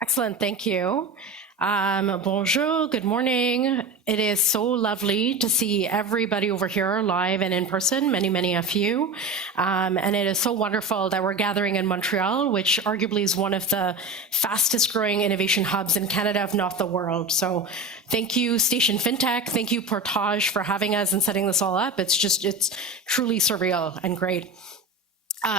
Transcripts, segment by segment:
Excellent, thank you. Bonjour, good morning. It is so lovely to see everybody over here live and in person, many of you. And it is so wonderful that we're gathering in Montreal, which arguably is one of the fastest growing innovation hubs in Canada, if not the world. So thank you, Station Fintech. Thank you, Portage, for having us and setting this all up. It's truly surreal and great.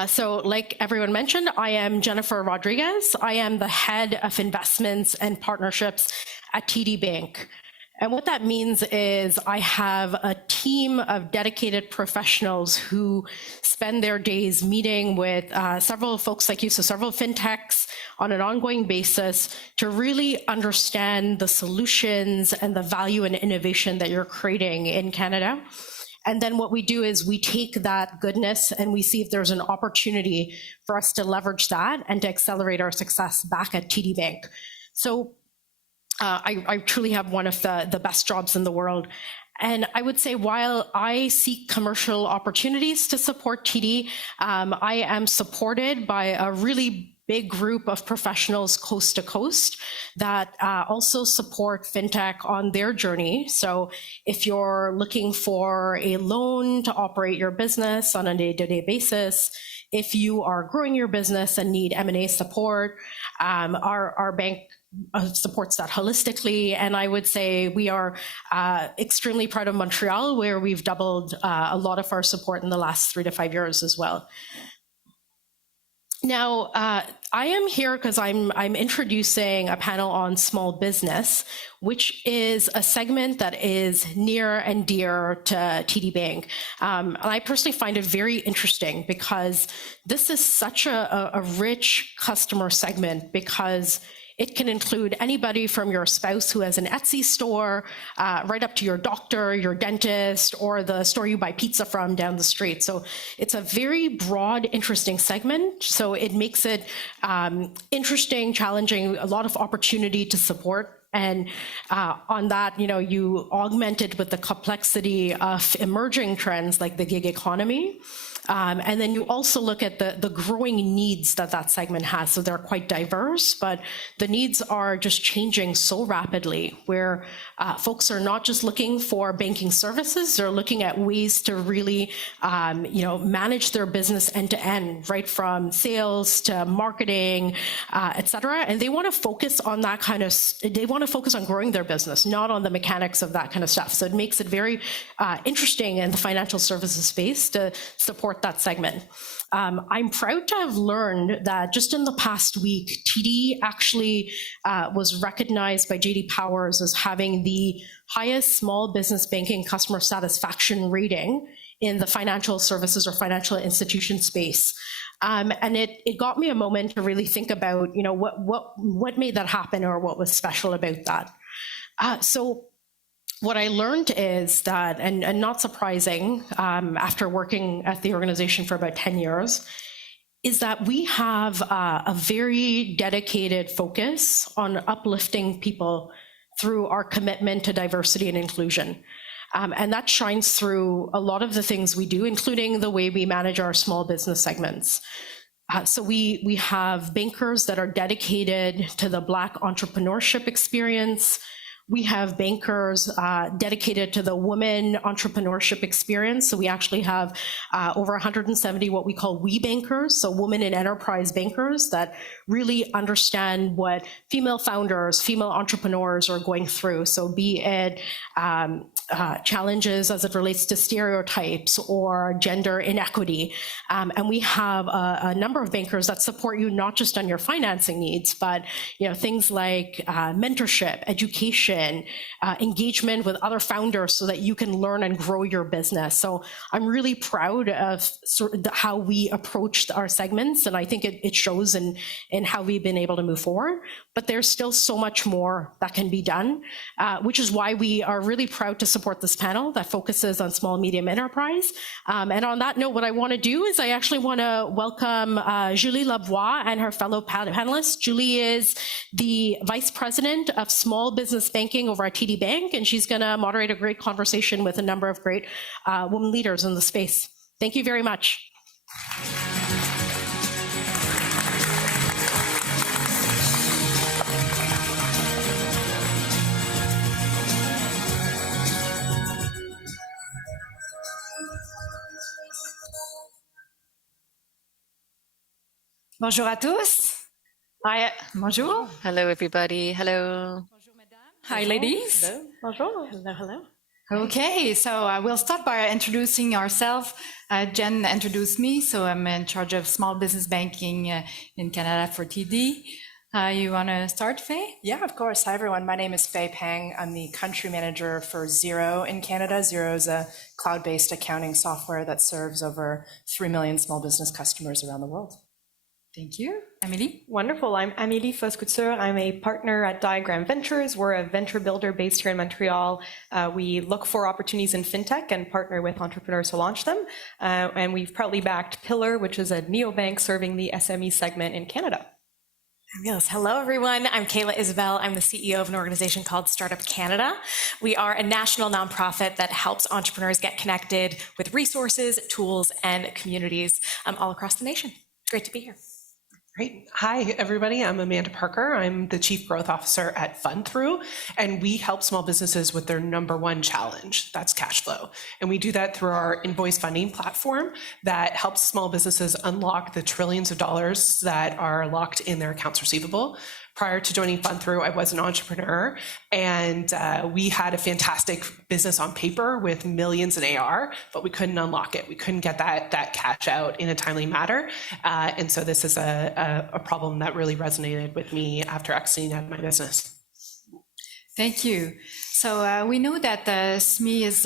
So like everyone mentioned, I am Jennifer Rodrigues. I am the head of investments and partnerships at TD Bank. And what that means is I have a team of dedicated professionals who spend their days meeting with several folks like you, so several fintechs on an ongoing basis to really understand the solutions and the value and innovation that you're creating in Canada. And then what we do is we take that goodness and we see if there's an opportunity for us to leverage that and to accelerate our success back at TD Bank. So I truly have one of the best jobs in the world. And I would say while I seek commercial opportunities to support TD, I am supported by a really big group of professionals coast to coast that also support fintech on their journey. So if you're looking for a loan to operate your business on a day-to-day basis, if you are growing your business and need M&A support, our bank supports that holistically. And I would say we are extremely proud of Montreal, where we've doubled a lot of our support in the last 3 to 5 years as well. Now, I am here because I'm introducing a panel on small business, which is a segment that is near and dear to TD Bank. And I personally find it very interesting because this is such a rich customer segment, because it can include anybody from your spouse who has an Etsy store, right up to your doctor, your dentist, or the store you buy pizza from down the street. So it's a very broad, interesting segment. So it makes it interesting, challenging, a lot of opportunity to support. And on that, you augment it with the complexity of emerging trends like the gig economy. And then you also look at the growing needs that segment has. So they're quite diverse, but the needs are just changing so rapidly, where folks are not just looking for banking services, they're looking at ways to really manage their business end to end, right from sales to marketing, et cetera. And they want to focus on that they want to focus on growing their business, not on the mechanics of that kind of stuff. So it makes it very interesting in the financial services space to support that segment. I'm proud to have learned that just in the past week, TD actually was recognized by JD Powers as having the highest small business banking customer satisfaction rating in the financial services or financial institution space. And it got me a moment to really think about, what made that happen, or what was special about that. So what I learned is that, and not surprising, after working at the organization for about 10 years, is that we have a very dedicated focus on uplifting people through our commitment to diversity and inclusion. And that shines through a lot of the things we do, including the way we manage our small business segments. So we have bankers that are dedicated to the Black entrepreneurship experience. We have bankers dedicated to the women entrepreneurship experience. So we actually have over 170 what we call we bankers, so women in enterprise bankers that really understand what female founders, female entrepreneurs are going through. So be it challenges as it relates to stereotypes or gender inequity. And we have a number of bankers that support you not just on your financing needs, but things like mentorship, education, engagement with other founders so that you can learn and grow your business. So I'm really proud of how we approached our segments, and I think it shows in how we've been able to move forward. But there's still so much more that can be done, which is why we are really proud to support this panel that focuses on small, medium enterprise. And on that note, what I want to do is I actually want to welcome Julie Lavoie and her fellow panelists. Julie is the Vice President of Small Business Banking over at TD Bank, and she's going to moderate a great conversation with a number of great women leaders in the space. Thank you very much. Bonjour à tous. Hi, bonjour. Hello, everybody. Hello. Hi, ladies. Hello. Bonjour. Hello, hello. Okay, so we'll start by introducing ourselves. Jen introduced me, so I'm in charge of small business banking in Canada for TD. You want to start, Faye? Yeah, of course. Hi, everyone. My name is Faye Pang. I'm the country manager for Xero in Canada. Xero is a cloud-based accounting software that serves over 3 million small business customers around the world. Thank you. Amélie? Wonderful. I'm Amélie Foz-Couture. I'm a partner at Diagram Ventures. We're a venture builder based here in Montreal. We look for opportunities in Fintech and partner with entrepreneurs to launch them. And we've proudly backed Pillar, which is a neobank serving the SME segment in Canada. Fabulous. Hello, everyone. I'm Kayla Isabel. I'm the CEO of an organization called Startup Canada. We are a national nonprofit that helps entrepreneurs get connected with resources, tools, and communities all across the nation. Great to be here. Great. Hi, everybody. I'm Amanda Parker. I'm the Chief Growth Officer at FundThrough, and we help small businesses with their number one challenge, that's cash flow. And we do that through our invoice funding platform that helps small businesses unlock the trillions of dollars that are locked in their accounts receivable. Prior to joining FundThrough, I was an entrepreneur, and we had a fantastic business on paper with millions in AR, but we couldn't unlock it. We couldn't get that cash out in a timely manner. And so this is a problem that really resonated with me after exiting out of my business. Thank you. So we know that SMEs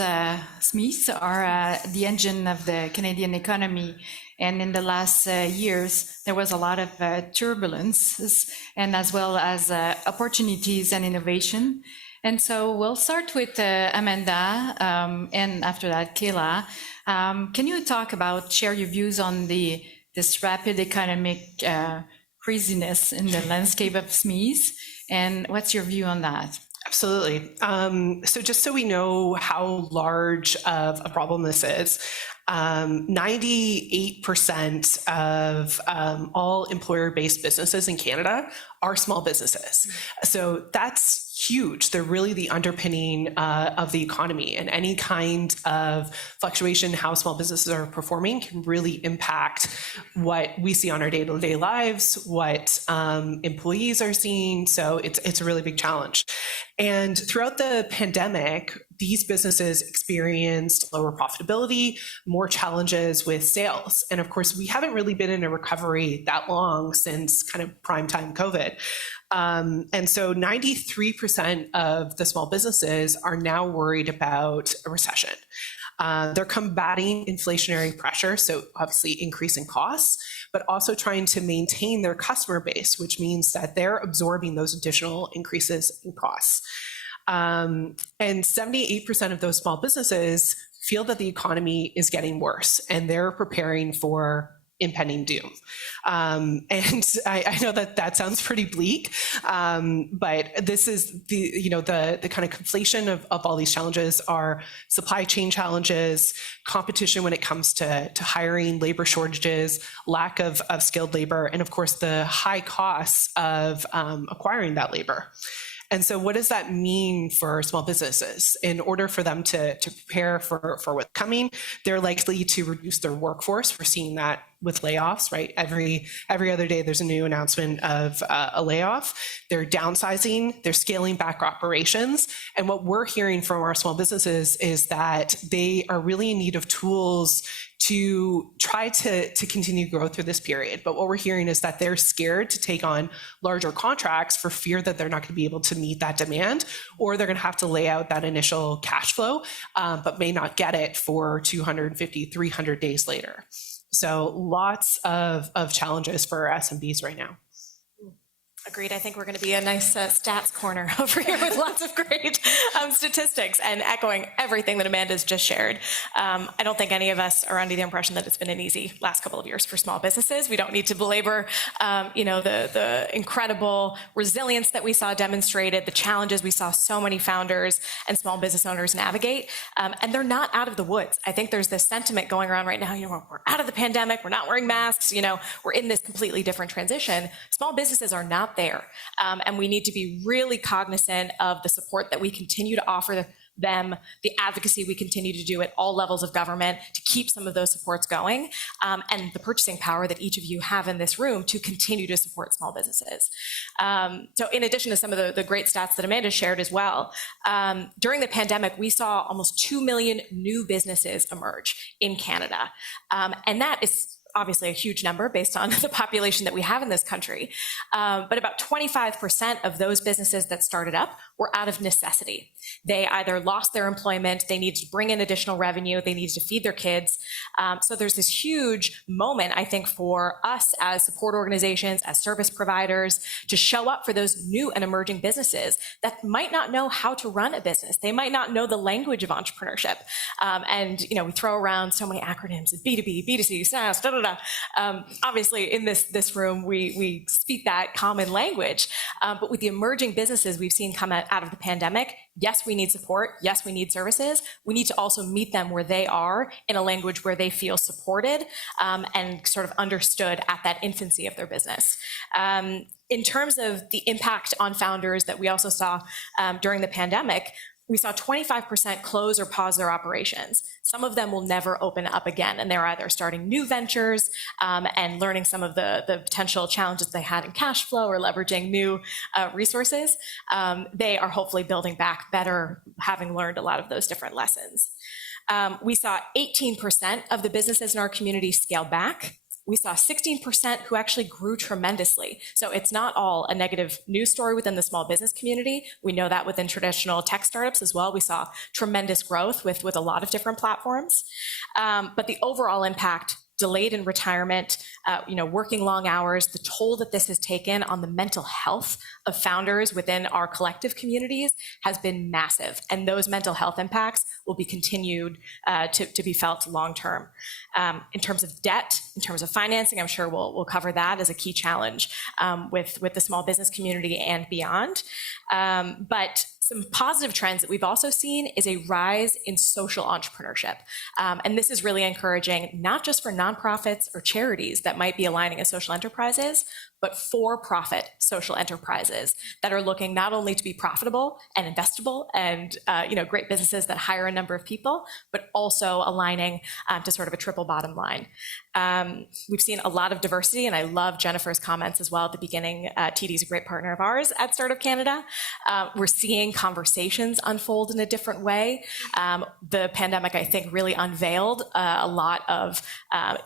are the engine of the Canadian economy. And in the last years, there was a lot of turbulences and as well as opportunities and innovation. And so we'll start with Amanda and after that, Kayla. Can you share your views on this rapid economic craziness in the landscape of SMEs? And what's your view on that? Absolutely. So just so we know how large of a problem this is, 98% of all employer-based businesses in Canada are small businesses. So that's huge. They're really the underpinning of the economy, and any kind of fluctuation in how small businesses are performing can really impact what we see on our day-to-day lives, what employees are seeing. So it's a really big challenge. And throughout the pandemic, these businesses experienced lower profitability, more challenges with sales. And of course, we haven't really been in a recovery that long since kind of prime time COVID. And so 93% of the small businesses are now worried about a recession. They're combating inflationary pressure, so obviously increasing costs, but also trying to maintain their customer base, which means that they're absorbing those additional increases in costs. And 78% of those small businesses feel that the economy is getting worse, and they're preparing for impending doom. And I know that sounds pretty bleak, but this is the kind of conflation of all these challenges are supply chain challenges, competition when it comes to hiring, labor shortages, lack of skilled labor, and of course the high costs of acquiring that labor. And so what does that mean for small businesses? In order for them to prepare for what's coming, they're likely to reduce their workforce. We're seeing that with layoffs, right? Every other day, there's a new announcement of a layoff. They're downsizing, they're scaling back operations. And what we're hearing from our small businesses is that they are really in need of tools to try to continue growth through this period. But what we're hearing is that they're scared to take on larger contracts for fear that they're not going to be able to meet that demand, or they're going to have to lay out that initial cash flow, but may not get it for 250, 300 days later. So lots of challenges for SMBs right now. Agreed. I think we're going to be a nice stats corner over here with lots of great statistics and echoing everything that Amanda's just shared. I don't think any of us are under the impression that it's been an easy last couple of years for small businesses. We don't need to belabor, the incredible resilience that we saw demonstrated, the challenges we saw so many founders and small business owners navigate, and they're not out of the woods. I think there's this sentiment going around right now, we're out of the pandemic, we're not wearing masks, we're in this completely different transition. Small businesses are not there. And we need to be really cognizant of the support that we continue to offer them, the advocacy we continue to do at all levels of government to keep some of those supports going, and the purchasing power that each of you have in this room to continue to support small businesses. So in addition to some of the great stats that Amanda shared as well, during the pandemic, we saw almost 2 million new businesses emerge in Canada. And that is obviously a huge number based on the population that we have in this country. But about 25% of those businesses that started up were out of necessity. They either lost their employment, they needed to bring in additional revenue, they needed to feed their kids. So there's this huge moment, I think, for us as support organizations, as service providers, to show up for those new and emerging businesses that might not know how to run a business. They might not know the language of entrepreneurship. And, you know, we throw around so many acronyms, B2B, B2C, SaaS, da, da, da. Obviously, in this room, we speak that common language. But with the emerging businesses we've seen come out of the pandemic, yes, we need support. Yes, we need services. We need to also meet them where they are in a language where they feel supported and sort of understood at that infancy of their business. In terms of the impact on founders that we also saw during the pandemic, we saw 25% close or pause their operations. Some of them will never open up again, and they're either starting new ventures and learning some of the potential challenges they had in cash flow or leveraging new resources. They are hopefully building back better, having learned a lot of those different lessons. We saw 18% of the businesses in our community scale back. We saw 16% who actually grew tremendously. So it's not all a negative news story within the small business community. We know that within traditional tech startups as well. We saw tremendous growth with a lot of different platforms. But the overall impact, delayed in retirement, working long hours, the toll that this has taken on the mental health of founders within our collective communities has been massive. And those mental health impacts will be continued to be felt long term. In terms of debt, in terms of financing, I'm sure we'll cover that as a key challenge with the small business community and beyond. But some positive trends that we've also seen is a rise in social entrepreneurship. And this is really encouraging, not just for nonprofits or charities that might be aligning as social enterprises, but for-profit social enterprises that are looking not only to be profitable and investable and great businesses that hire a number of people, but also aligning to sort of a triple bottom line. We've seen a lot of diversity, and I love Jennifer's comments as well at the beginning. TD is a great partner of ours at Startup Canada. We're seeing conversations unfold in a different way. The pandemic, I think, really unveiled a lot of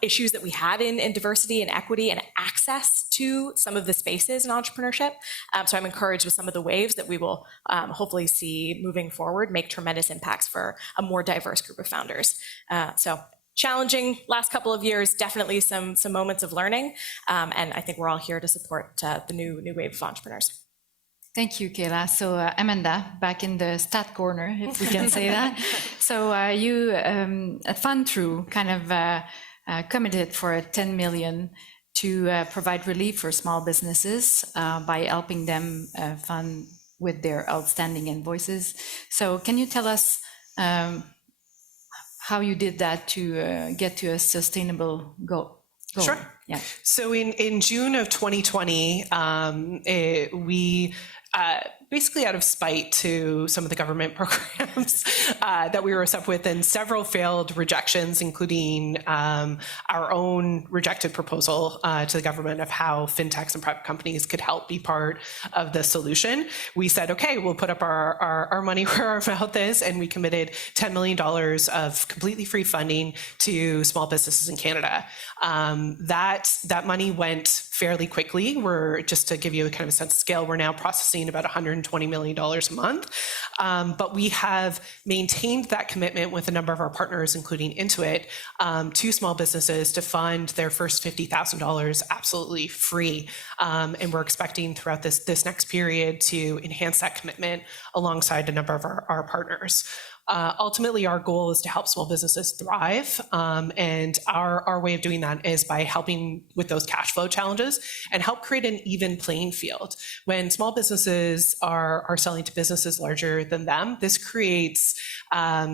issues that we had in diversity and equity and access to some of the spaces in entrepreneurship. So I'm encouraged with some of the waves that we will hopefully see moving forward make tremendous impacts for a more diverse group of founders. So challenging last couple of years, definitely some moments of learning. And I think we're all here to support the new wave of entrepreneurs. Thank you, Kayla. So Amanda, back in the stat corner, if we can say that. So you at FundThrough kind of committed for 10 million to provide relief for small businesses by helping them fund with their outstanding invoices. So can you tell us how you did that to get to a sustainable goal? Sure. Yeah. So in June of 2020, we basically out of spite to some of the government programs that we were up with, and several failed rejections, including our own rejected proposal to the government of how fintechs and private companies could help be part of the solution. We said, okay, we'll put up our money where our mouth is, and we committed $10 million of completely free funding to small businesses in Canada. That money went fairly quickly. Just to give you a kind of a sense of scale, we're now processing about $120 million a month. But we have maintained that commitment with a number of our partners, including Intuit, to small businesses to fund their first $50,000 absolutely free. And we're expecting throughout this next period to enhance that commitment alongside a number of our partners. Ultimately, our goal is to help small businesses thrive. And our way of doing that is by helping with those cash flow challenges and help create an even playing field. When small businesses are selling to businesses larger than them, this creates a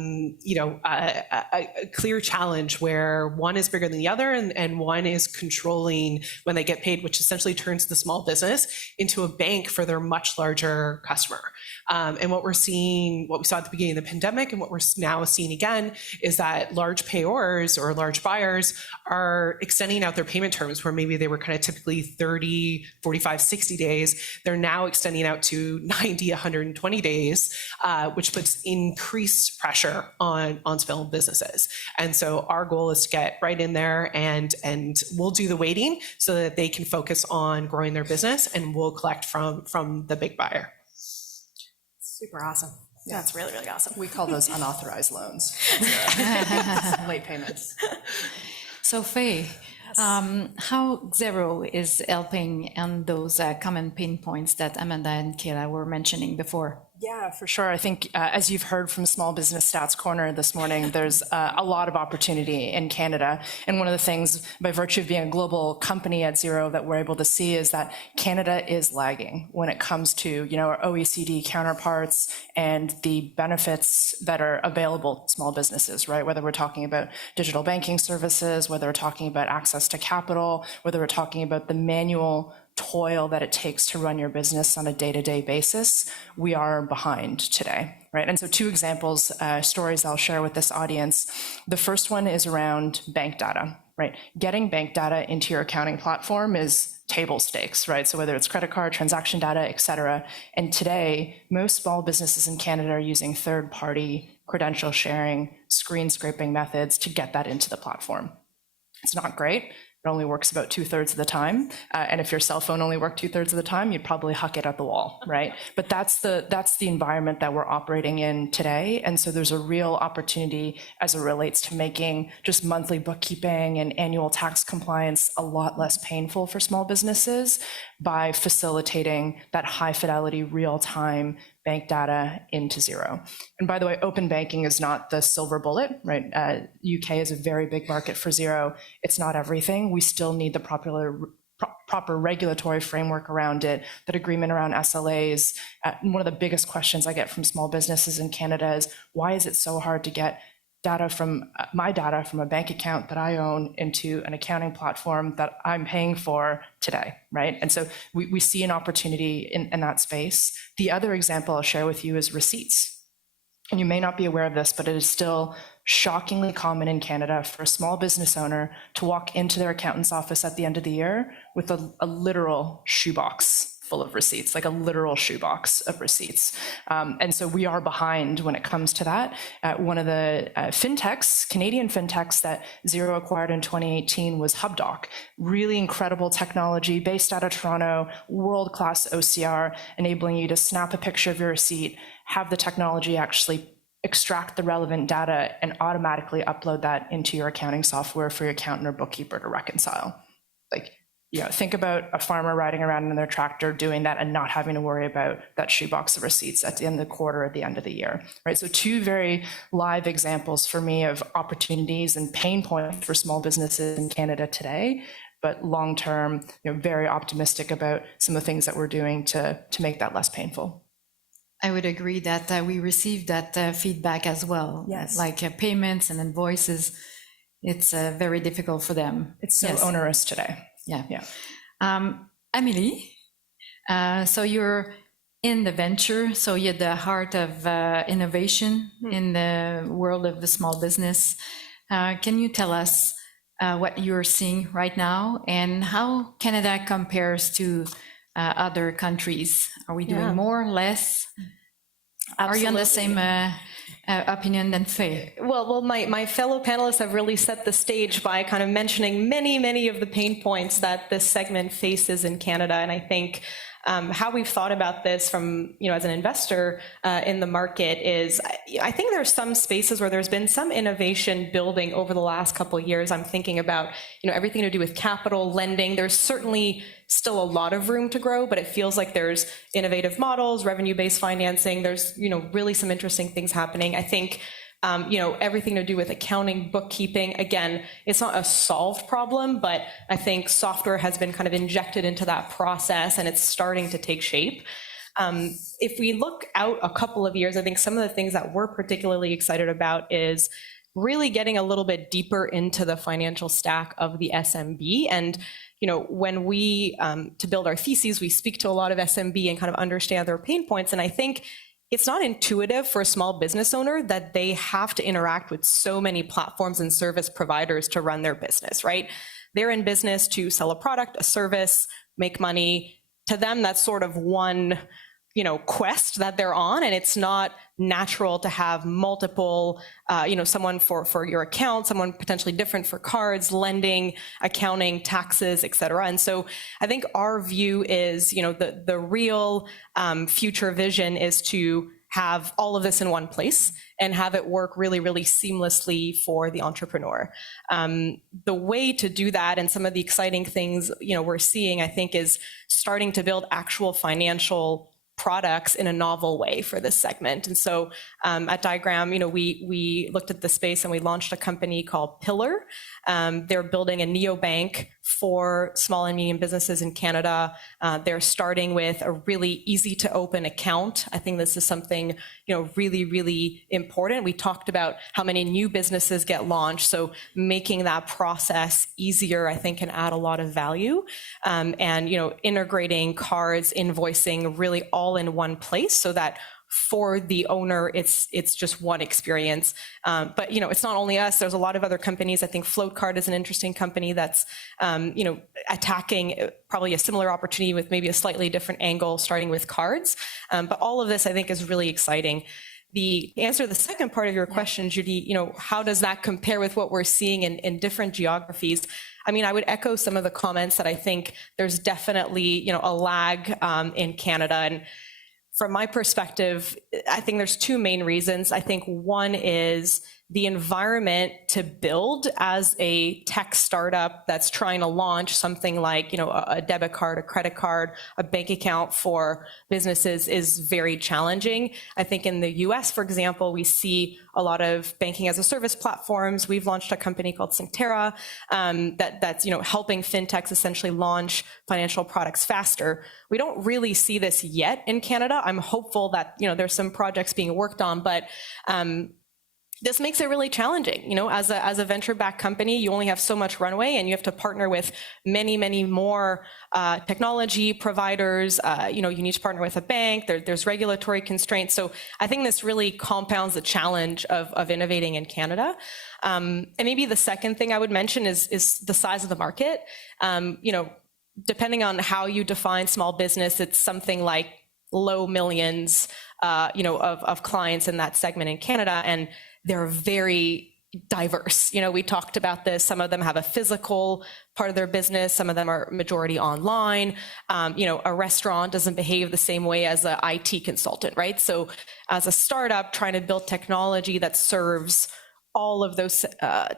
clear challenge where one is bigger than the other and one is controlling when they get paid, which essentially turns the small business into a bank for their much larger customer. And what we saw at the beginning of the pandemic and what we're now seeing again is that large payors or large buyers are extending out their payment terms where maybe they were kind of typically 30, 45, 60 days. They're now extending out to 90, 120 days, which puts increased pressure on small businesses. And so our goal is to get right in there and we'll do the waiting so that they can focus on growing their business and we'll collect from the big buyer. Super awesome. Yeah, it's really, really awesome. We call those unauthorized loans. Late payments. So Faye, how Xero is helping on those common pain points that Amanda and Kayla were mentioning before? Yeah, for sure. I think as you've heard from Small Business Stats Corner this morning, there's a lot of opportunity in Canada. And one of the things, by virtue of being a global company at Xero, that we're able to see is that Canada is lagging when it comes to, our OECD counterparts and the benefits that are available to small businesses, right? Whether we're talking about digital banking services, whether we're talking about access to capital, whether we're talking about the manual toil that it takes to run your business on a day-to-day basis, we are behind today, right? And so two examples, stories I'll share with this audience. The first one is around bank data, right? Getting bank data into your accounting platform is table stakes, right? So whether it's credit card, transaction data, et cetera. And today, most small businesses in Canada are using third-party credential sharing, screen scraping methods to get that into the platform. It's not great. It only works about 2/3 of the time. And if your cell phone only worked 2/3 of the time, you'd probably huck it at the wall, right? But that's the environment that we're operating in today. And so there's a real opportunity as it relates to making just monthly bookkeeping and annual tax compliance a lot less painful for small businesses by facilitating that high fidelity, real-time bank data into Xero. And by the way, open banking is not the silver bullet, right? UK is a very big market for Xero. It's not everything. We still need the proper regulatory framework around it, that agreement around SLAs. One of the biggest questions I get from small businesses in Canada is, why is it so hard to get data from a bank account that I own into an accounting platform that I'm paying for today, right? And so we see an opportunity in that space. The other example I'll share with you is receipts. And you may not be aware of this, but it is still shockingly common in Canada for a small business owner to walk into their accountant's office at the end of the year with a literal shoebox full of receipts, like a literal shoebox of receipts. And so we are behind when it comes to that. One of the Fintechs, Canadian Fintechs that Xero acquired in 2018 was HubDoc. Really incredible technology based out of Toronto, world-class OCR, enabling you to snap a picture of your receipt, have the technology actually extract the relevant data and automatically upload that into your accounting software for your accountant or bookkeeper to reconcile. Think about a farmer riding around in their tractor doing that and not having to worry about that shoebox of receipts at the end of the quarter, at the end of the year, right? So two very live examples for me of opportunities and pain points for small businesses in Canada today, but long-term, very optimistic about some of the things that we're doing to make that less painful. I would agree that we received that feedback as well. Yes. Like payments and invoices, it's very difficult for them. It's so onerous today. Yeah. Amélie, so you're in the venture, so you're the heart of innovation in the world of the small business. Can you tell us what you're seeing right now and how Canada compares to other countries? Are we doing more, less? Absolutely. Are you on the same opinion than Faye? Well, my fellow panelists have really set the stage by kind of mentioning many of the pain points that this segment faces in Canada. And I think How we've thought about this from, as an investor in the market is, I think there's some spaces where there's been some innovation building over the last couple of years. I'm thinking about, everything to do with capital, lending. There's certainly still a lot of room to grow, but it feels like there's innovative models, revenue-based financing. There's, really some interesting things happening. I think everything to do with accounting, bookkeeping. Again, it's not a solved problem, but I think software has been kind of injected into that process and it's starting to take shape. If we look out a couple of years, I think some of the things that we're particularly excited about is really getting a little bit deeper into the financial stack of the SMB. And when we, to build our theses, we speak to a lot of SMB and kind of understand their pain points. And I think it's not intuitive for a small business owner that they have to interact with so many platforms and service providers to run their business, right? They're in business to sell a product, a service, make money. To them, that's sort of one, quest that they're on, and it's not natural to have multiple, someone for your account, someone potentially different for cards, lending, accounting, taxes, et cetera. And so I think our view is, the real future vision is to have all of this in one place and have it work really, really seamlessly for the entrepreneur. The way to do that, and some of the exciting things, we're seeing, I think, is starting to build actual financial products in a novel way for this segment. And so at Diagram, we looked at the space and we launched a company called Pillar. They're building a neobank for small and medium businesses in Canada. They're starting with a really easy to open account. I think this is something, really, really important. We talked about how many new businesses get launched. So making that process easier, I think, can add a lot of value. And, integrating cards, invoicing, really all in one place so that for the owner, it's just one experience. But, it's not only us. There's a lot of other companies. I think FloatCard is an interesting company that's, attacking probably a similar opportunity with maybe a slightly different angle, starting with cards. But all of this, I think, is really exciting. The answer to the second part of your question, Judy, how does that compare with what we're seeing in different geographies? I mean, I would echo some of the comments that I think there's definitely, a lag in Canada. And from my perspective, I think there's two main reasons. I think one is the environment to build as a tech startup that's trying to launch something like, a debit card, a credit card, a bank account for businesses is very challenging. I think in the US, for example, we see a lot of banking as a service platforms. We've launched a company called Synctera that's helping Fintechs essentially launch financial products faster. We don't really see this yet in Canada. I'm hopeful that there's some projects being worked on, but this makes it really challenging. As a venture-backed company, you only have so much runway, and you have to partner with many, many more technology providers. You need to partner with a bank. There's regulatory constraints. So I think this really compounds the challenge of innovating in Canada. And maybe the second thing I would mention is the size of the market. Depending on how you define small business, it's something like low millions, of clients in that segment in Canada, and they're very diverse. We talked about this. Some of them have a physical part of their business. Some of them are majority online. A restaurant doesn't behave the same way as an IT consultant, right? So as a startup trying to build technology that serves all of those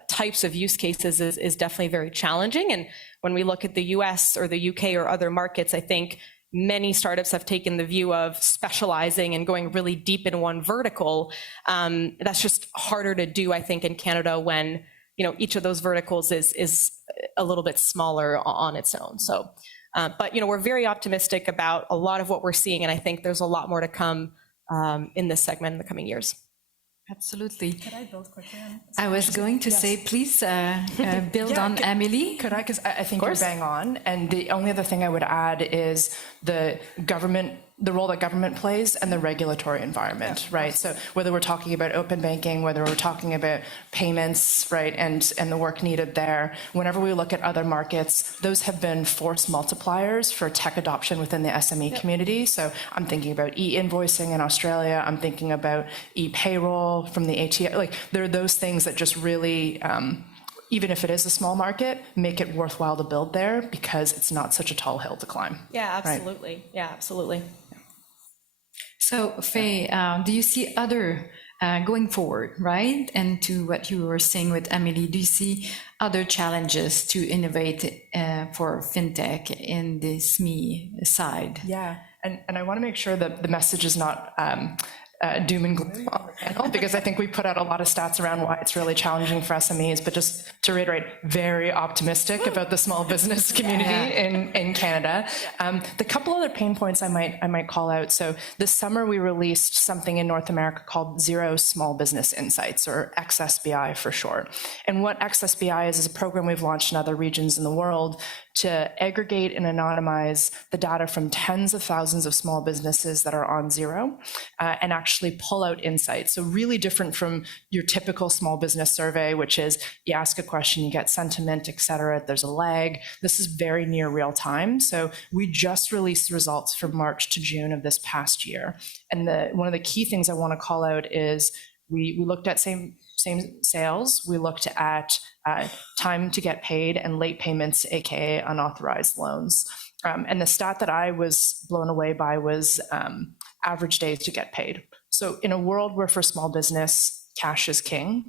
types of use cases is definitely very challenging. And when we look at the US or the UK or other markets, I think many startups have taken the view of specializing and going really deep in one vertical. That's just harder to do, I think, in Canada when, each of those verticals is a little bit smaller on its own. So, but, we're very optimistic about a lot of what we're seeing. And I think there's a lot more to come in this segment in the coming years. Absolutely. Could I build quickly on this? I was going to say, please build on Amélie. Could I? Because I think you're bang on. And the only other thing I would add is the role that government plays and the regulatory environment, right? So whether we're talking about open banking, whether we're talking about payments, right, and the work needed there, whenever we look at other markets, those have been force multipliers for tech adoption within the SME community. So I'm thinking about e-invoicing in Australia. I'm thinking about e-payroll from the ATO. Like there are those things that just really even if it is a small market, make it worthwhile to build there because it's not such a tall hill to climb. Yeah, absolutely. Right? Yeah, absolutely. So, Faye, do you see other, going forward, right? And to what you were saying with Amélie, do you see other challenges to innovate for FinTech in the SME side? Yeah, and I want to make sure that the message is not doom and gloom on the panel, because I think we put out a lot of stats around why it's really challenging for SMEs, but just to reiterate, very optimistic about the small business community in Canada. The couple other pain points I might call out. So this summer we released something in North America called Xero Small Business Insights, or XSBI for short. And what XSBI is a program we've launched in other regions in the world to aggregate and anonymize the data from tens of thousands of small businesses that are on Xero and actually pull out insights. So really different from your typical small business survey, which is you ask a question, you get sentiment, et cetera. There's a lag. This is very near real time. So we just released results from March to June of this past year. And one of the key things I want to call out is we looked at same sales. We looked at time to get paid and late payments, aka unauthorized loans. And the stat that I was blown away by was average days to get paid. So in a world where for small business, cash is king,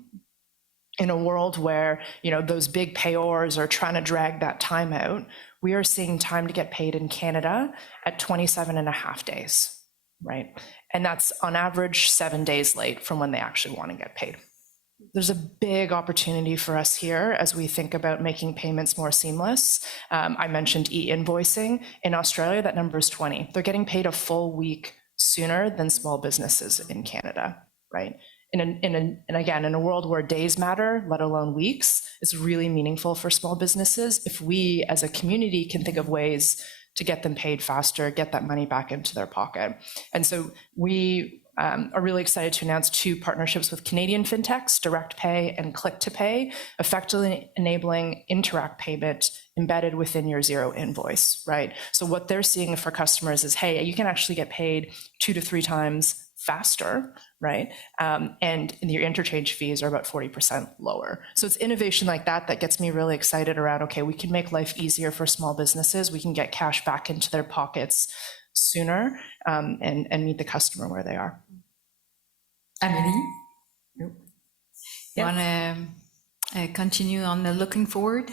in a world where those big payors are trying to drag that time out, we are seeing time to get paid in Canada at 27.5 days, right? And that's on average 7 days late from when they actually want to get paid. There's a big opportunity for us here as we think about making payments more seamless. I mentioned e-invoicing. In Australia, that number is 20. They're getting paid a full week sooner than small businesses in Canada, right? And again, in a world where days matter, let alone weeks, it's really meaningful for small businesses if we as a community can think of ways to get them paid faster, get that money back into their pocket. And so we are really excited to announce 2 partnerships with Canadian Fintechs, Direct Pay and Click to Pay, effectively enabling Interact payment embedded within your Xero invoice, right? So what they're seeing for customers is, hey, you can actually get paid 2 to 3 times faster, right? And your interchange fees are about 40% lower. So it's innovation like that that gets me really excited around, okay, we can make life easier for small businesses. We can get cash back into their pockets sooner and meet the customer where they are. Amélie? You want to continue on the looking forward?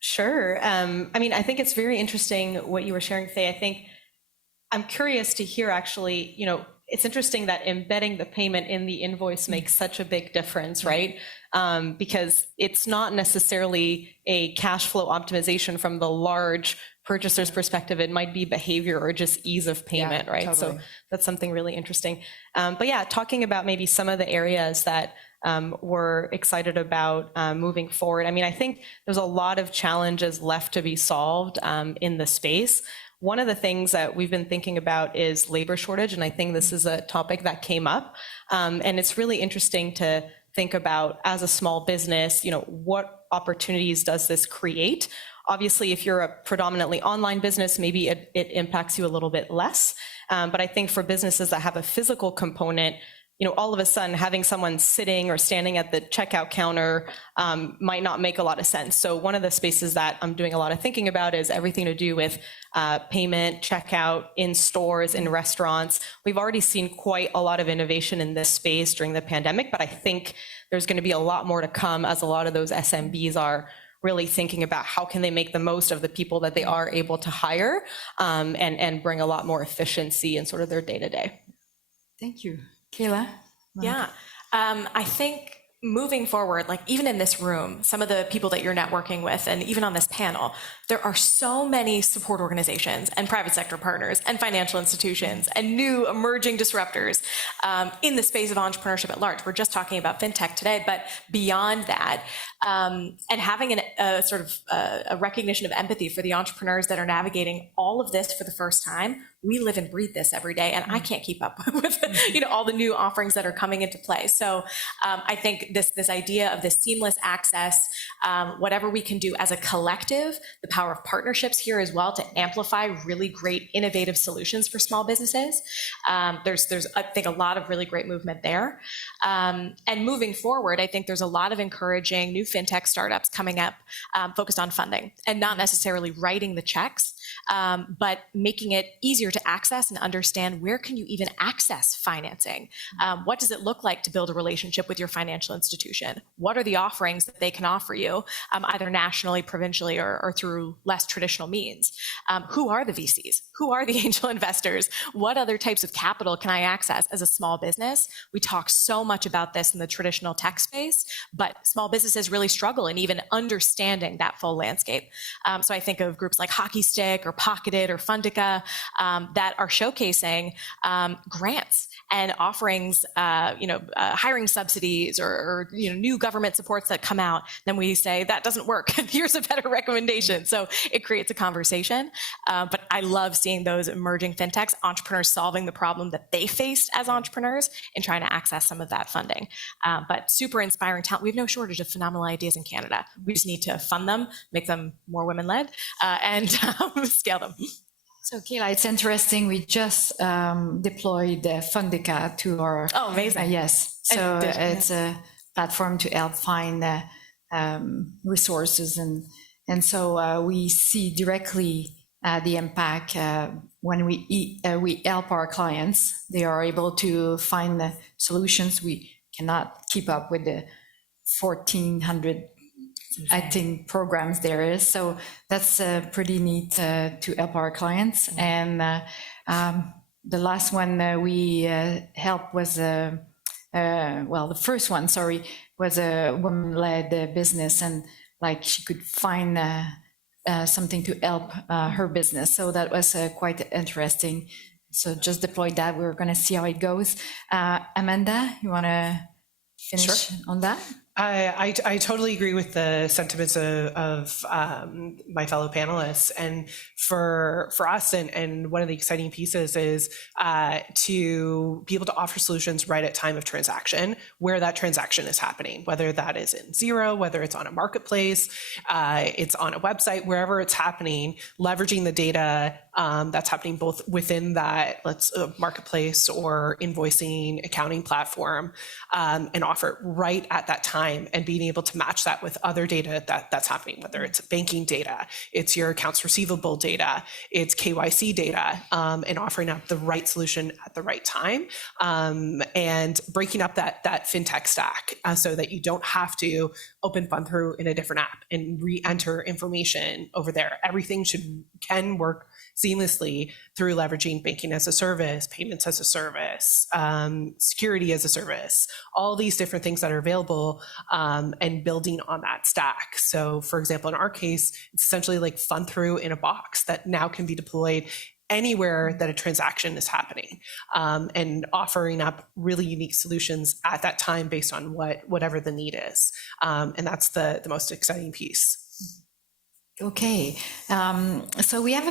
Sure. I think it's very interesting what you were sharing, Faye. I think I'm curious to hear actually, it's interesting that embedding the payment in the invoice makes such a big difference, right? Because it's not necessarily a cash flow optimization from the large purchaser's perspective. It might be behavior or just ease of payment, right? Totally. So that's something really interesting. But yeah, talking about maybe some of the areas that we're excited about moving forward. I think there's a lot of challenges left to be solved in the space. One of the things that we've been thinking about is labor shortage, and I think this is a topic that came up. And it's really interesting to think about as a small business, what opportunities does this create? Obviously, if you're a predominantly online business, maybe it impacts you a little bit less. But I think for businesses that have a physical component, all of a sudden having someone sitting or standing at the checkout counter might not make a lot of sense. So one of the spaces that I'm doing a lot of thinking about is everything to do with payment, checkout in stores, in restaurants. We've already seen quite a lot of innovation in this space during the pandemic, but I think there's going to be a lot more to come as a lot of those SMBs are really thinking about how can they make the most of the people that they are able to hire and bring a lot more efficiency in sort of their day-to-day. Thank you. Kayla? Yeah, I think moving forward, like even in this room, some of the people that you're networking with, and even on this panel, there are so many support organizations and private sector partners and financial institutions and new emerging disruptors in the space of entrepreneurship at large. We're just talking about FinTech today, but beyond that, and having a sort of a recognition of empathy for the entrepreneurs that are navigating all of this for the first time. We live and breathe this every day, and I can't keep up with all the new offerings that are coming into play. So I think this idea of this seamless access, whatever we can do as a collective, the power of partnerships here as well to amplify really great innovative solutions for small businesses. There's I think a lot of really great movement there. And moving forward, I think there's a lot of encouraging new fintech startups coming up focused on funding and not necessarily writing the checks, but making it easier to access and understand where can you even access financing? What does it look like to build a relationship with your financial institution? What are the offerings that they can offer you, either nationally, provincially, or through less traditional means? Who are the VCs? Who are the angel investors? What other types of capital can I access as a small business? We talk so much about this in the traditional tech space, but small businesses really struggle in even understanding that full landscape. So I think of groups like Hockey Stick or Pocketed or Fundica that are showcasing grants and offerings, hiring subsidies or new government supports that come out. Then we say that doesn't work. Here's a better recommendation. So it creates a conversation. But I love seeing those emerging fintechs, entrepreneurs solving the problem that they faced as entrepreneurs and trying to access some of that funding. But super inspiring talent. We have no shortage of phenomenal ideas in Canada. We just need to fund them, make them more women-led, and scale them. So Kayla, it's interesting. We just deployed Fundica to our. Oh, amazing! Yes, so it's a platform to help find resources, and so we see directly the impact when we help our clients. They are able to find the solutions. We cannot keep up with the 1,400. I think programs there is. So that's pretty neat to help our clients. And the last one we helped was, the first one, was a woman-led business, and like she could find something to help her business. So that was quite interesting. So just deployed that. We're going to see how it goes. Amanda, you want to finish on that? I totally agree with the sentiments of my fellow panelists, and for us, and one of the exciting pieces is to be able to offer solutions right at time of transaction, where that transaction is happening, whether that is in Xero, whether it's on a marketplace, it's on a website, wherever it's happening, leveraging the data that's happening both within that marketplace or invoicing accounting platform, and offer it right at that time, and being able to match that with other data that's happening, whether it's banking data, it's your accounts receivable data, it's KYC data, and offering up the right solution at the right time, and breaking up that fintech stack so that you don't have to open FundThrough in a different app and re-enter information over there. Everything can work seamlessly through leveraging banking as a service, payments as a service, security as a service, all these different things that are available, and building on that stack. So for example, in our case, it's essentially like FundThrough in a box that now can be deployed anywhere that a transaction is happening, and offering up really unique solutions at that time based on whatever the need is. And that's the most exciting piece. Okay, so we have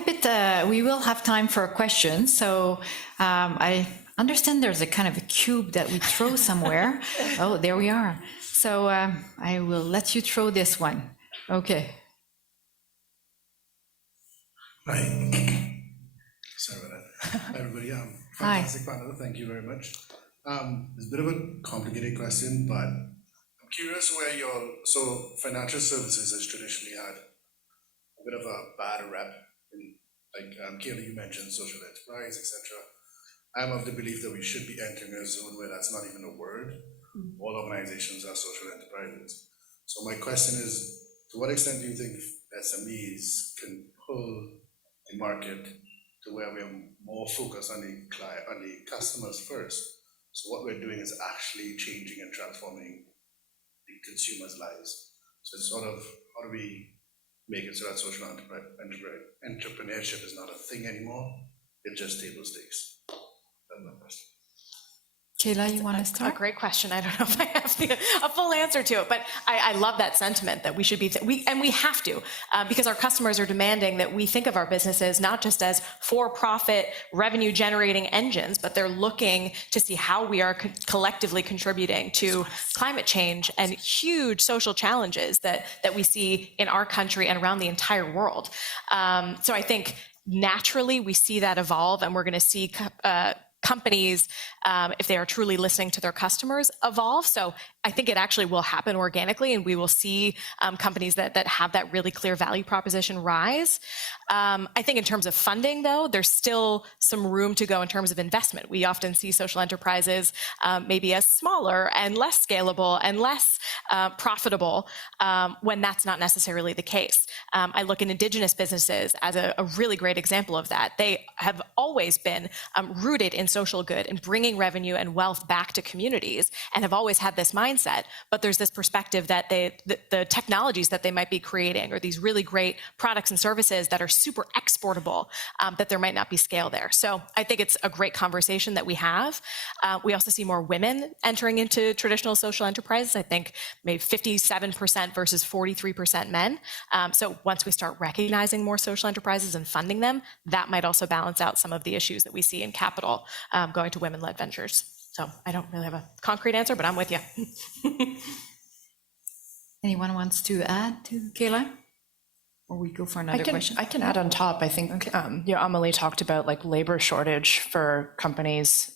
we will have time for questions. So I understand there's a kind of a cube that we throw somewhere. Oh, there we are. So I will let you throw this one. Okay. Hi. Sorry about that. Everybody, fantastic panel. Thank you very much. It's a bit of a complicated question, but I'm curious where so financial services has traditionally had a bit of a bad rep. Kayla, you mentioned social enterprise, etc. I'm of the belief that we should be entering a zone where that's not even a word. All organizations are social enterprises. So my question is, to what extent do you think SMEs can pull the market to where we're more focused on the client, on the customers first? So what we're doing is actually changing and transforming the consumers' lives. So it's sort of, how do we make it so that social entrepreneurship is not a thing anymore? It's just table stakes. That's my question. Kayla, you want to start? A great question. I don't know if I have a full answer to it, but I love that sentiment that we should be, we have to, because our customers are demanding that we think of our businesses not just as for-profit revenue generating engines, but they're looking to see how we are collectively contributing to climate change and huge social challenges that we see in our country and around the entire world. So I think naturally we see that evolve, and we're going to see companies, if they are truly listening to their customers, evolve. So I think it actually will happen organically, and we will see companies that have that really clear value proposition rise. I think in terms of funding, though, there's still some room to go in terms of investment. We often see social enterprises maybe as smaller and less scalable and less profitable when that's not necessarily the case. I look at Indigenous businesses as a really great example of that. They have always been rooted in social good and bringing revenue and wealth back to communities, and have always had this mindset. But there's this perspective that the technologies that they might be creating, or these really great products and services that are super exportable, that there might not be scale there. So I think it's a great conversation that we have. We also see more women entering into traditional social enterprises. I think maybe 57% versus 43% men. So once we start recognizing more social enterprises and funding them, that might also balance out some of the issues that we see in capital going to women-led ventures. So I don't really have a concrete answer, but I'm with you. Anyone wants to add to Kayla? Or we go for another question? I can add on top. I think, Amélie talked about like labor shortage for companies.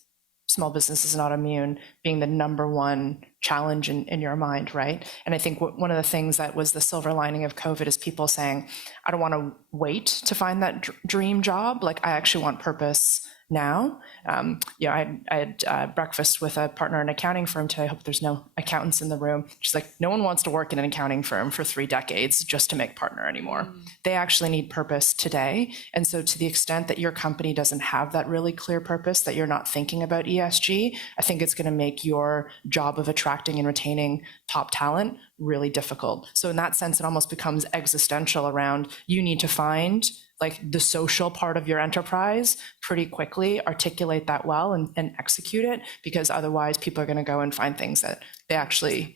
Small businesses and autoimmune being the number one challenge in your mind, right? And I think one of the things that was the silver lining of COVID is people saying, I don't want to wait to find that dream job. Like, I actually want purpose now. I had breakfast with a partner in an accounting firm today. I hope there's no accountants in the room. She's like, no one wants to work in an accounting firm for 3 decades just to make partner anymore. They actually need purpose today. And so to the extent that your company doesn't have that really clear purpose, that you're not thinking about ESG, I think it's going to make your job of attracting and retaining top talent really difficult. So in that sense, it almost becomes existential around, you need to find like the social part of your enterprise pretty quickly, articulate that well and execute it, because otherwise people are going to go and find things that they actually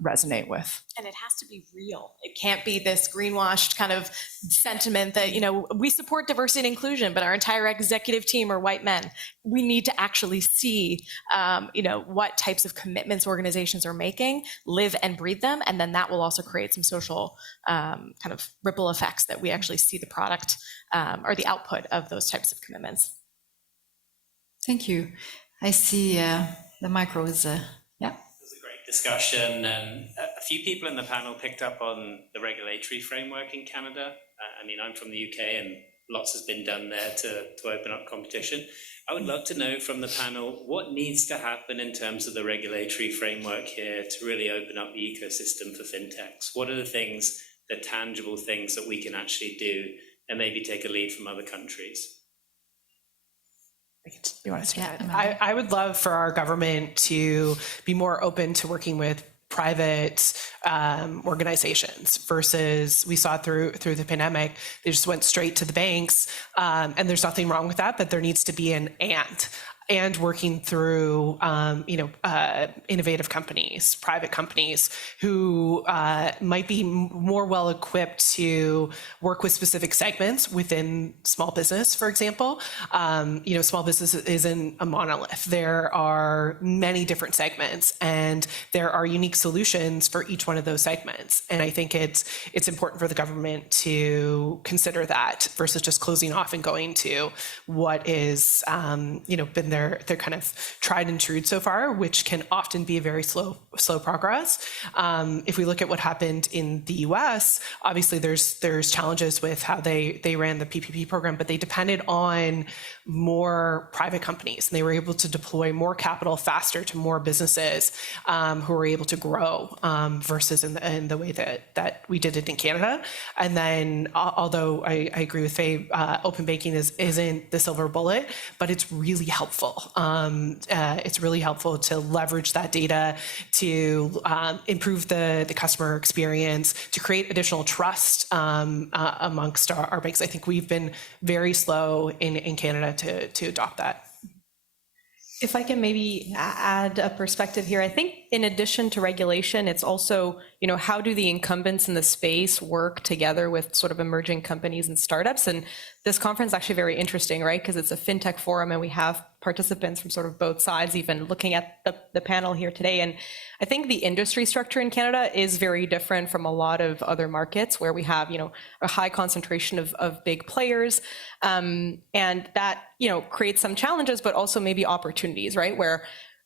resonate with. And it has to be real. It can't be this greenwashed kind of sentiment that, we support diversity and inclusion, but our entire executive team are white men. We need to actually see, what types of commitments organizations are making, live and breathe them. And then that will also create some social kind of ripple effects that we actually see the product or the output of those types of commitments. Thank you. I see the micro is, discussion, and a few people in the panel picked up on the regulatory framework in Canada. I'm from the UK, and lots has been done there to open up competition. I would love to know from the panel what needs to happen in terms of the regulatory framework here to really open up the ecosystem for fintechs. What are the things, the tangible things that we can actually do and maybe take a lead from other countries? You want to start? I would love for our government to be more open to working with private organizations versus we saw through the pandemic, they just went straight to the banks, and there's nothing wrong with that, but there needs to be an and working through, innovative companies, private companies who might be more well equipped to work with specific segments within small business, for example. Small business isn't a monolith. There are many different segments, and there are unique solutions for each one of those segments. And I think it's important for the government to consider that versus just closing off and going to what is, been their kind of tried and true so far, which can often be a very slow progress. If we look at what happened in the US, obviously there's challenges with how they ran the PPP program, but they depended on more private companies, and they were able to deploy more capital faster to more businesses who were able to grow versus in the way that we did it in Canada. And then, although I agree with Faye, open banking isn't the silver bullet, but it's really helpful. It's really helpful to leverage that data to improve the customer experience, to create additional trust amongst our banks. I think we've been very slow in Canada to adopt that. If I can maybe add a perspective here, I think in addition to regulation, it's also, you know, how do the incumbents in the space work together with sort of emerging companies and startups? And this conference is actually very interesting, right? Because it's a fintech forum and we have participants from sort of both sides, even looking at the panel here today. And I think the industry structure in Canada is very different from a lot of other markets where we have, you know, a high concentration of big players. And that, you know, creates some challenges, but also maybe opportunities, right? Where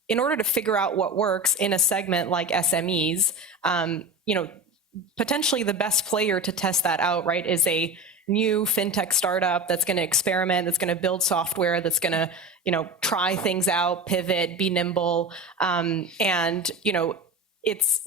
in order to figure out what works in a segment like SMEs, you know, potentially the best player to test that out, right, is a new fintech startup that's going to experiment, that's going to build software, that's going to, you know, try things out, pivot, be nimble, and, you know, it's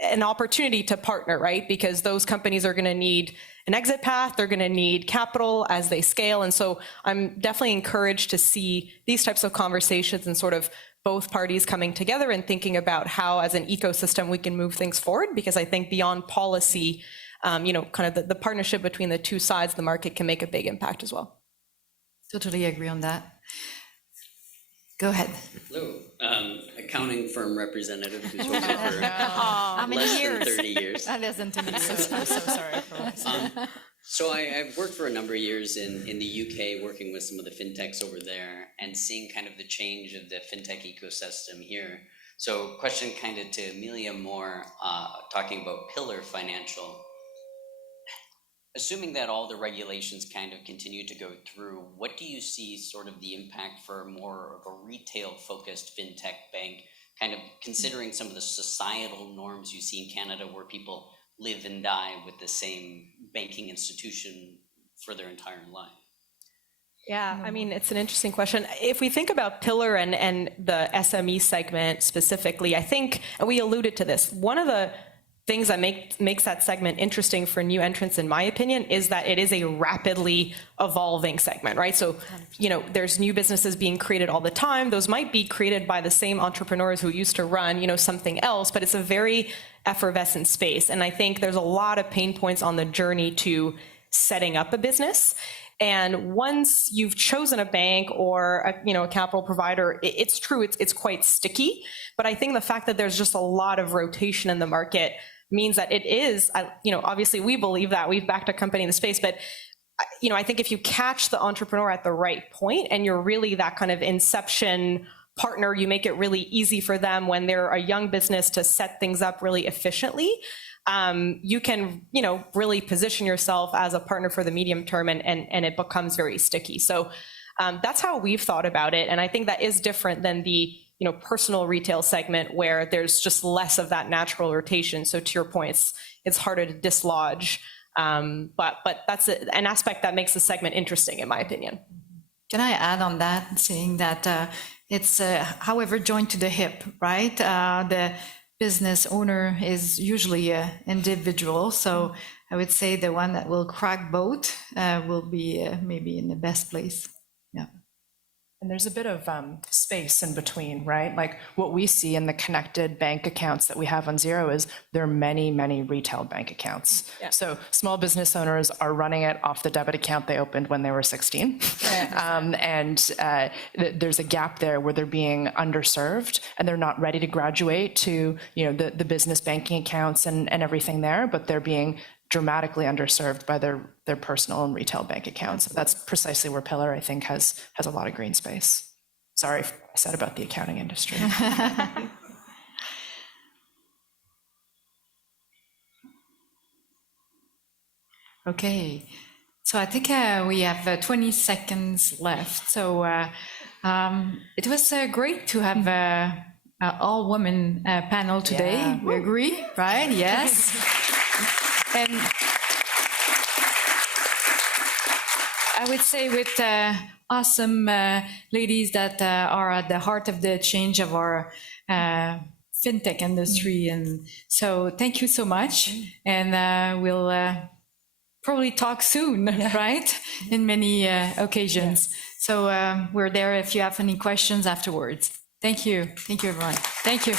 an opportunity to partner, right? Because those companies are going to need an exit path, they're going to need capital as they scale. And so I'm definitely encouraged to see these types of conversations and sort of both parties coming together and thinking about how as an ecosystem we can move things forward, because I think beyond policy, you know, kind of the partnership between the two sides of the market can make a big impact as well. Totally agree on that. Go ahead. Hello, accounting firm representative who's worked for less than 30 years. Less than 10 years. I'm so sorry. So I've worked for a number of years in the UK, working with some of the fintechs over there and seeing kind of the change of the fintech ecosystem here. So question kind of to Amelia more, talking about Pillar Financial. Assuming that all the regulations kind of continue to go through, what do you see sort of the impact for more of a retail-focused fintech bank, kind of considering some of the societal norms you see in Canada where people live and die with the same banking institution for their entire life? Yeah, I mean, it's an interesting question. If we think about Pillar and the SME segment specifically, I think, and we alluded to this, one of the things that makes that segment interesting for new entrants, in my opinion, is that it is a rapidly evolving segment, right? So, you know, there's new businesses being created all the time. Those might be created by the same entrepreneurs who used to run, you know, something else, but it's a very effervescent space. And I think there's a lot of pain points on the journey to setting up a business. And once you've chosen a bank or a capital provider, it's true, it's quite sticky. But I think the fact that there's just a lot of rotation in the market means that it is, obviously we believe that, we've backed a company in the space, but I think if you catch the entrepreneur at the right point and you're really that kind of inception partner, you make it really easy for them when they're a young business to set things up really efficiently. You can, really position yourself as a partner for the medium term, and it becomes very sticky. So that's how we've thought about it. And I think that is different than the, personal retail segment where there's just less of that natural rotation. So to your point, it's harder to dislodge. But that's an aspect that makes the segment interesting, in my opinion. Can I add on that, saying that it's, however, joined to the hip, right? The business owner is usually an individual. So I would say the one that will crack both will be maybe in the best place. Yeah. And there's a bit of space in between, right? Like what we see in the connected bank accounts that we have on Xero is there are many, many retail bank accounts. Yeah. So small business owners are running it off the debit account they opened when they were 16. Yeah. There's a gap there where they're being underserved and they're not ready to graduate to, the business banking accounts and everything there, but they're being dramatically underserved by their personal and retail bank accounts. That's precisely where Pillar, I think, has a lot of green space. Sorry for what I said about the accounting industry. Okay, so I think we have 20 seconds left. So it was great to have all-women panel today. Yeah. We agree, right? Yes. And I would say with awesome ladies that are at the heart of the change of our fintech industry. And so thank you so much. And we'll probably talk soon, right? In many occasions. Yeah. So we're there if you have any questions afterwards. Thank you. Thank you, everyone. Thank you.